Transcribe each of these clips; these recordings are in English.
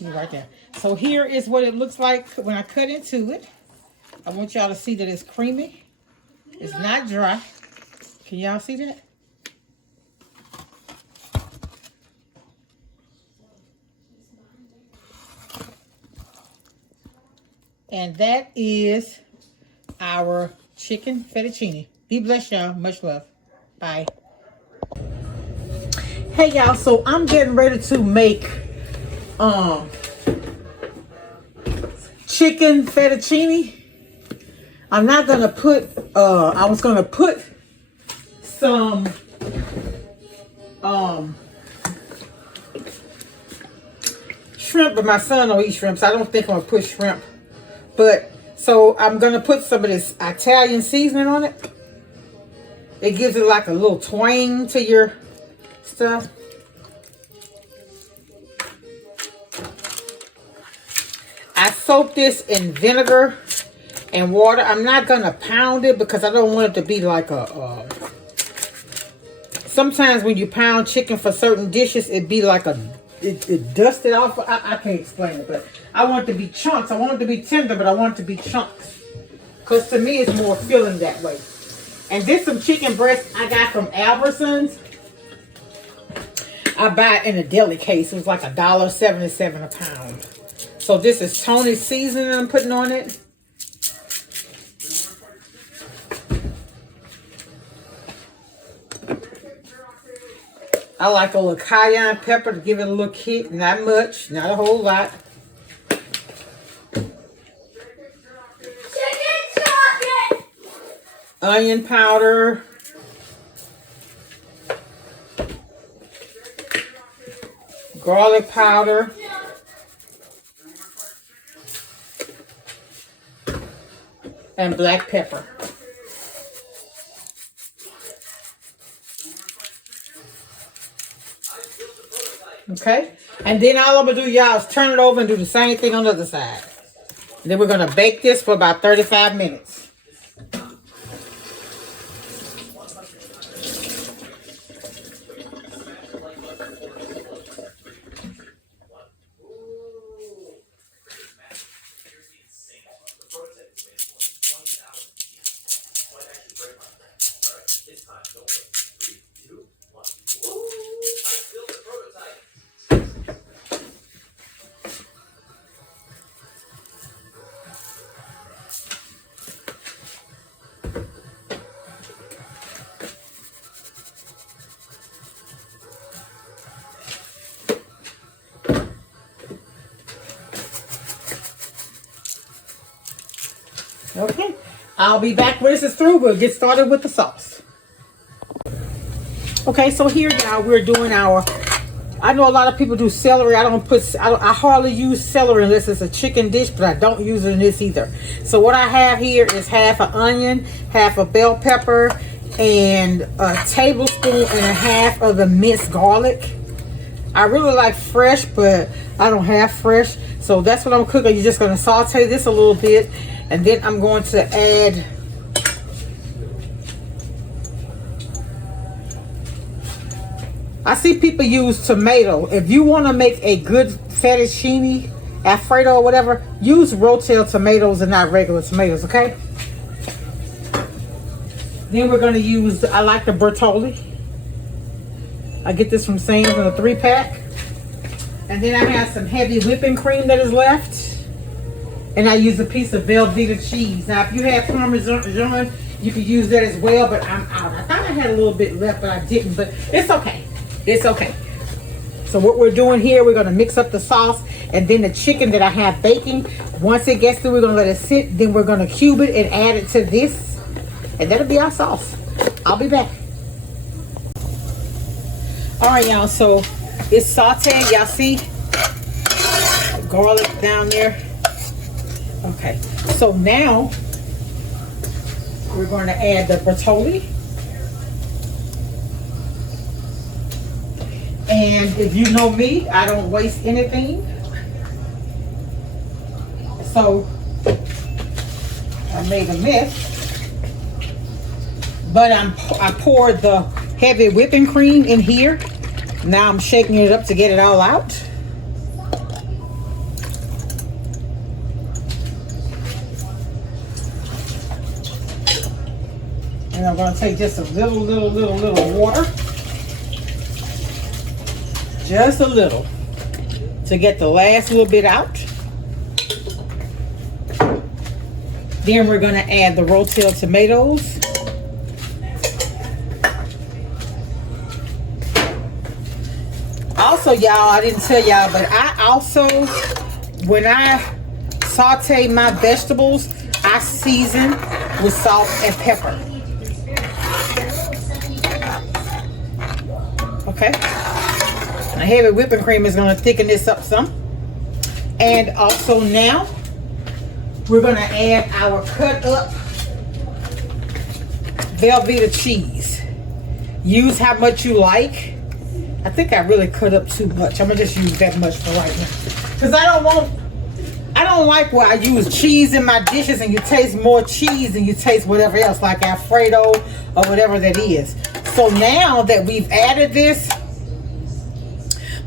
Keep it right there. So here is what it looks like when I cut into it. I want y'all to see that it's creamy. It's not dry. Can y'all see that? And that is our chicken fettuccine. Be blessed, y'all. Much love. Bye. Hey, y'all. So I'm getting ready to make chicken fettuccine. I'm not gonna put I was gonna put some shrimp, but my son don't eat shrimp, so I don't think I'm gonna put shrimp. But so I'm gonna put some of this Italian seasoning on it. It gives it like a little twang to your stuff. I soak this in vinegar and water. I'm not gonna pound it because I don't want it to be like a sometimes when you pound chicken for certain dishes, it be like it dusted off. I can't explain it, but I want it to be chunks. I want it to be tender, but I want it to be chunks. Because to me, it's more filling that way. And this some chicken breast I got from Albertsons. I buy it in a deli case. It was like $1.77 a pound. So this is Tony's seasoning I'm putting on it. I like a little cayenne pepper to give it a little kick. Not much, not a whole lot. Onion powder. Garlic powder. And black pepper. Okay, and then all I'm gonna do, y'all, is turn it over and do the same thing on the other side. And then we're gonna bake this for about 35 minutes. Okay, I'll be back when this is through. We'll get started with the sauce. Okay, so here, y'all, we're doing our, I know a lot of people do celery. I hardly use celery unless it's a chicken dish, but I don't use it in this either. So what I have here is half an onion, half a bell pepper, and a tablespoon and a half of the minced garlic. I really like fresh, but I don't have fresh. So that's what I'm cooking. You're just going to saute this a little bit. And then I'm going to add I see people use tomato. If you want to make a good fettuccine, Alfredo or whatever, use Rotel tomatoes and not regular tomatoes, okay? Then we're going to use, I like the Bertolli. I get this from Sam's in a 3-pack. And then I have some heavy whipping cream that is left. And I use a piece of Velveeta cheese. Now, if you have Parmesan, you could use that as well, but I'm out. I thought I had a little bit left, but I didn't. But it's okay. It's okay. So what we're doing here, we're going to mix up the sauce. And then the chicken that I have baking, once it gets through, we're going to let it sit. Then we're going to cube it and add it to this. And that'll be our sauce. I'll be back. All right, y'all. So it's sauteed. Y'all see? Garlic down there. Okay, so now we're going to add the Bertolli. And if you know me, I don't waste anything. So I made a mess. But I poured the heavy whipping cream in here. Now I'm shaking it up to get it all out. And I'm going to take just a little water. Just a little. To get the last little bit out. Then we're going to add the rotel tomatoes. Also, y'all, I didn't tell y'all, but I also, when I saute my vegetables, I season with salt and pepper. Okay. A heavy whipping cream is going to thicken this up some. And also now, we're going to add our cut up Velveeta cheese. Use how much you like. I think I really cut up too much. I'm going to just use that much for right now. Because I don't like where I use cheese in my dishes and you taste more cheese than you taste whatever else, like Alfredo or whatever that is. So now that we've added this,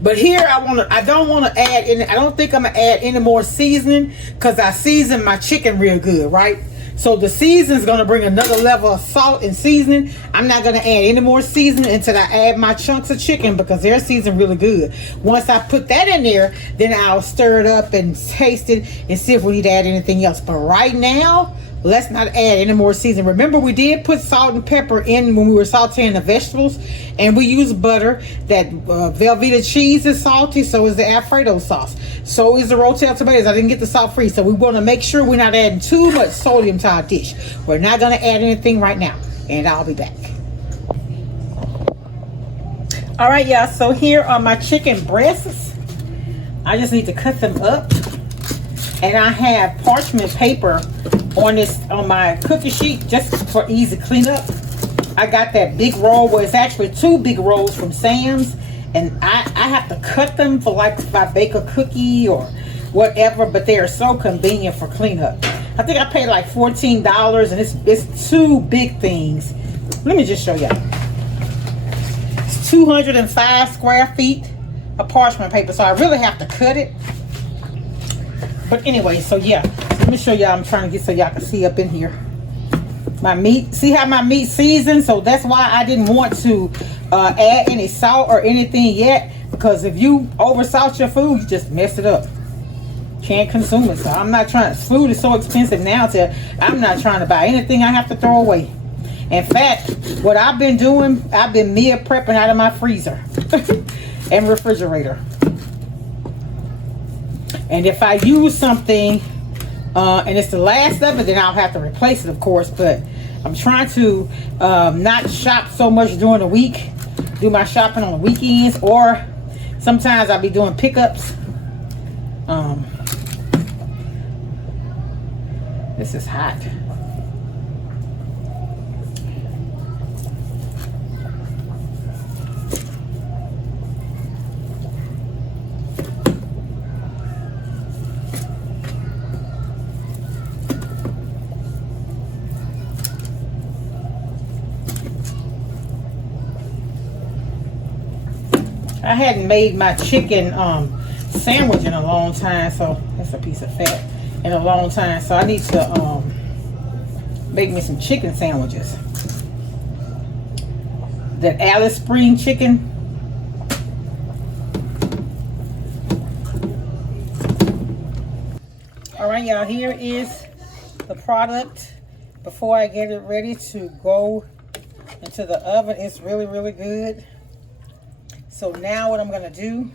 but here I don't want to add any, I don't think I'm going to add any more seasoning because I season my chicken real good, right? So the seasoning is going to bring another level of salt and seasoning. I'm not going to add any more seasoning until I add my chunks of chicken because they're seasoned really good. Once I put that in there, then I'll stir it up and taste it and see if we need to add anything else. But right now, let's not add any more seasoning. Remember, we did put salt and pepper in when we were sauteing the vegetables, and we use butter. That Velveeta cheese is salty, so is the Alfredo sauce. So is the rotel tomatoes. I didn't get the salt free, so we want to make sure we're not adding too much sodium to our dish. We're not going to add anything right now, and I'll be back. All right, y'all. So here are my chicken breasts. I just need to cut them up, and I have parchment paper on my cookie sheet just for easy cleanup. I got that big roll, well, it's actually 2 big rolls from Sam's, and I have to cut them for, like, if I bake a cookie or whatever, but they are so convenient for cleanup. I think I paid like $14, and it's 2 big things. Let me just show y'all. It's 205 square feet of parchment paper, so I really have to cut it. But anyway, so yeah, let me show y'all. I'm trying to get so y'all can see up in here. My meat, see how my meat seasoned? So that's why I didn't want to add any salt or anything yet. Because if you over salt your food, you just mess it up. Can't consume it. So I'm not trying, food is so expensive now that I'm not trying to buy anything I have to throw away. In fact, what I've been doing, I've been meal prepping out of my freezer and refrigerator. And if I use something and it's the last of it, then I'll have to replace it, of course. But I'm trying to not shop so much during the week. Do my shopping on the weekends, or sometimes I'll be doing pickups. This is hot. I hadn't made my chicken sandwich in a long time, so that's a piece of fat, in a long time. So I need to make me some chicken sandwiches. That Alice Spring chicken. All right, y'all, here is the product before I get it ready to go into the oven. It's really, really good. So now what I'm going to do,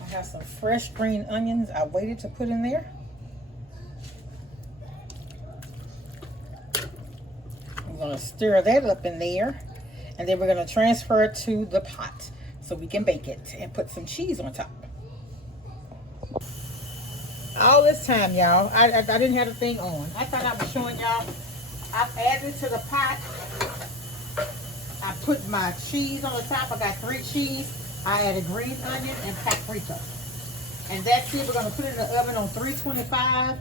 I have some fresh green onions I waited to put in there. I'm going to stir that up in there, and then we're going to transfer it to the pot so we can bake it and put some cheese on top. All this time, y'all, I didn't have the thing on. I thought I was showing y'all. I've added it to the pot. I put my cheese on the top. I got 3 cheese. I added green onion and paprika. And that's it. We're going to put it in the oven on 325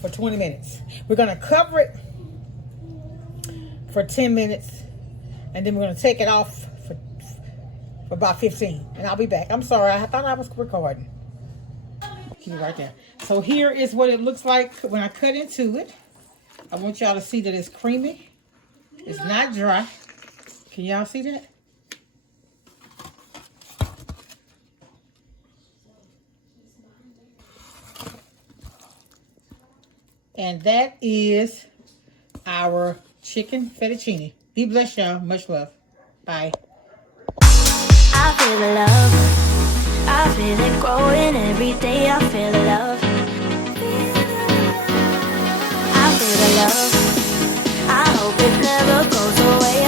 for 20 minutes. We're going to cover it for 10 minutes. And then we're going to take it off for about 15. And I'll be back. I'm sorry. I thought I was recording. Keep it right there. So here is what it looks like when I cut into it. I want y'all to see that it's creamy. It's not dry. Can y'all see that? And that is our chicken fettuccine. Be blessed, y'all. Much love. Bye. I feel the love. I feel it growing every day. I feel the love. I feel the love. I hope it never goes away.